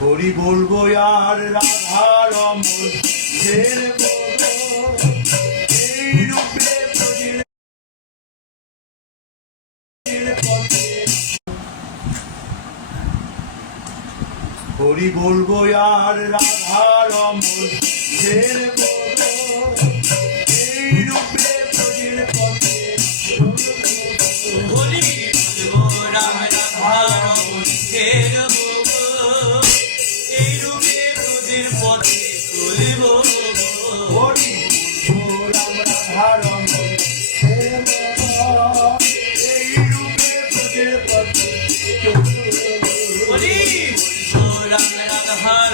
হরি বলবো আর রাধা রমন ছেড়ে বলবো এই রূপে প্রজের পথে। হরি বলবো আর রাধা রমন ছেড়ে বলবো এই রূপে প্রজের পথে। হরি বলবো রাধা রমন ছেড়ে বলবো এই রূপে প্রজের পথে চলবো। হরি বলবো রাধা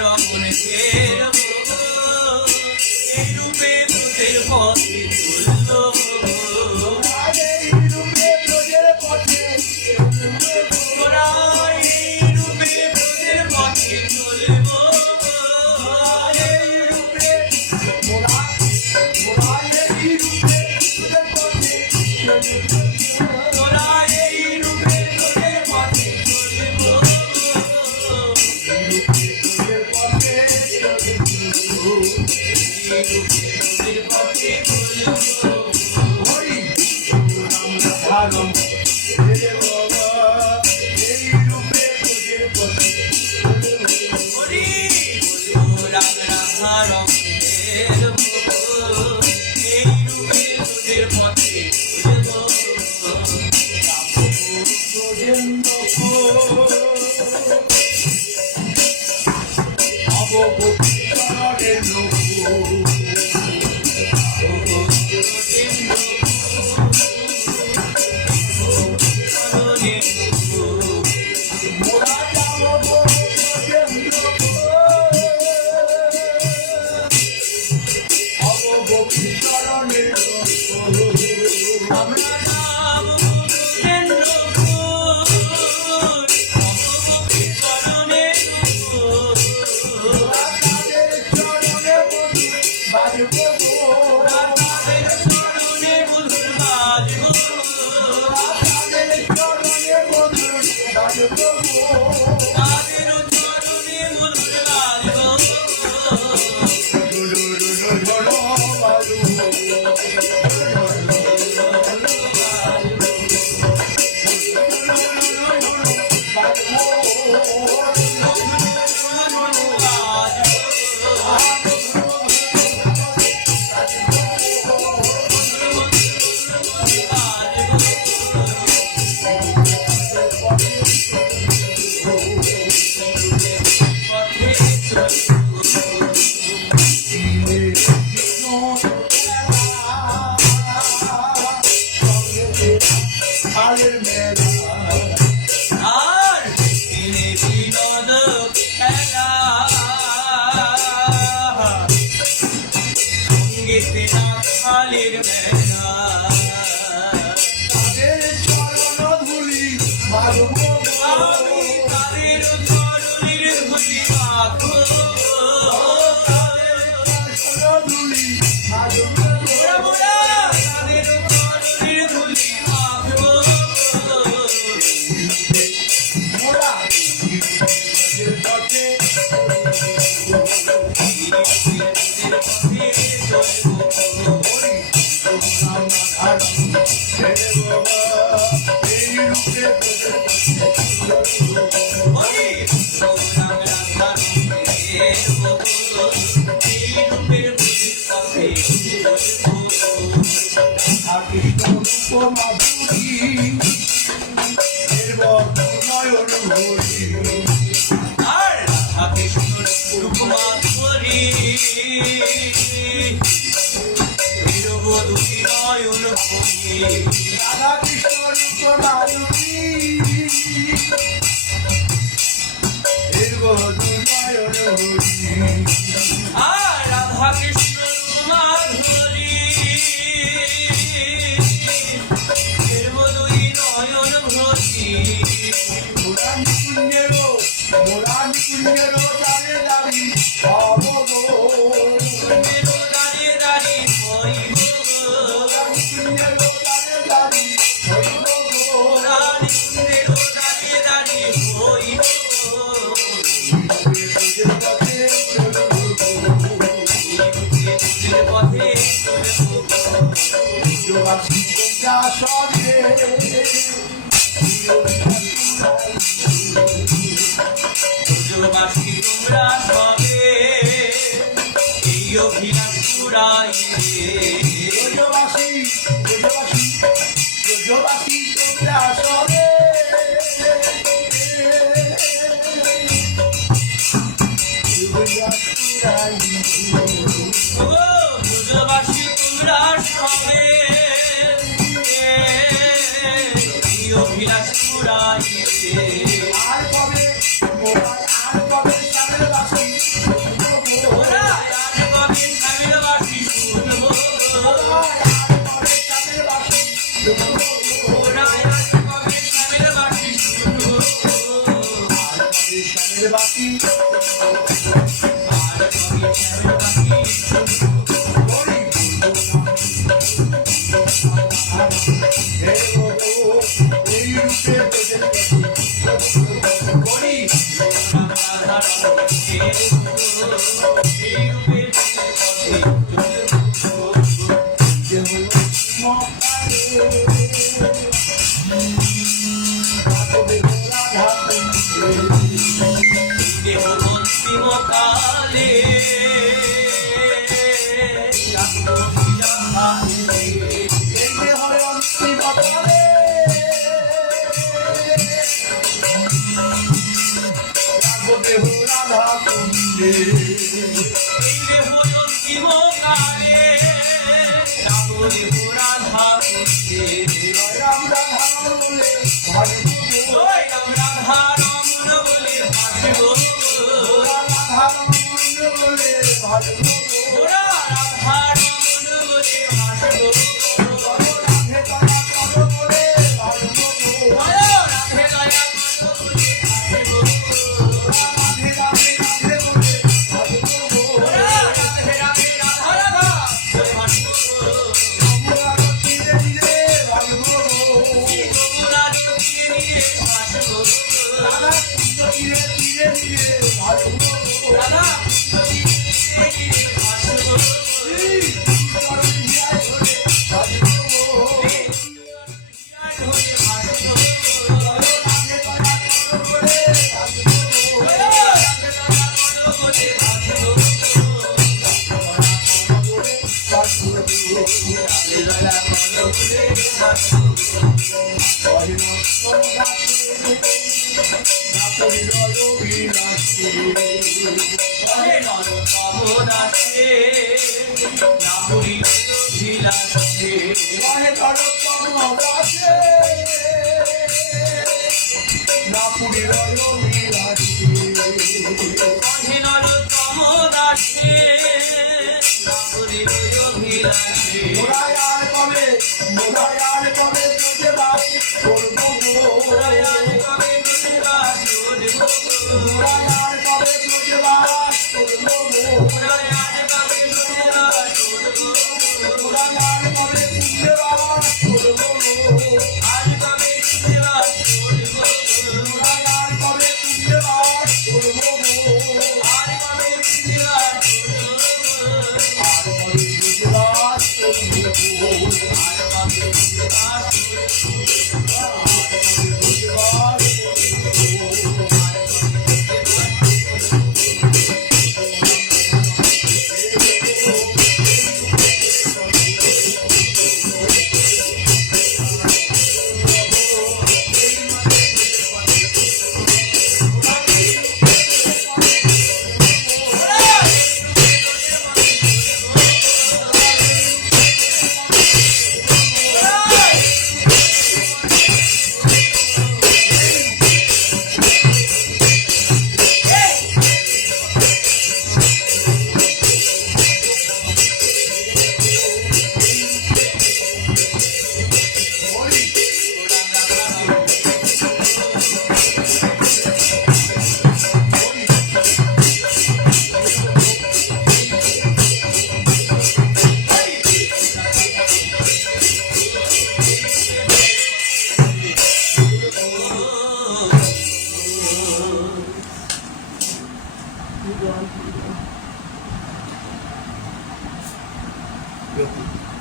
রমন ছেড়ে বলবো এই রূপে প্রজের পথে চলবো। হরি বলবো রাধা রমন ছেড়ে বলবো এই রূপে প্রজের পথে চলবো। গাইবে আর কবে মোরা আর কবে শ্যামের বাসি ওরা আজ কবে শ্যামের বাসি শুনবো আর কবে শ্যামের বাসি ওরা আজ কবে শ্যামের বাসি শুনবো শ্যামের বাসি আর কবে শ্যামের বাসি হরি হে গো এই রূপে তোদের হরি যে হলো মকারে রাধবে রাধা এই যে হলো অন্তিম অকালে রাধবে রাধা কুঞ্জে রাম রাধা বলে ভাগবো রাধা বলে ভাগবো রাধে তারা কর বলে ভাগবো রাধে রাধে রাধে বলে ভাগবো আমরা ধীরে ধীরে ভাগবো রাধা ধীরে ধীরে ধীরে ভাগবো Good.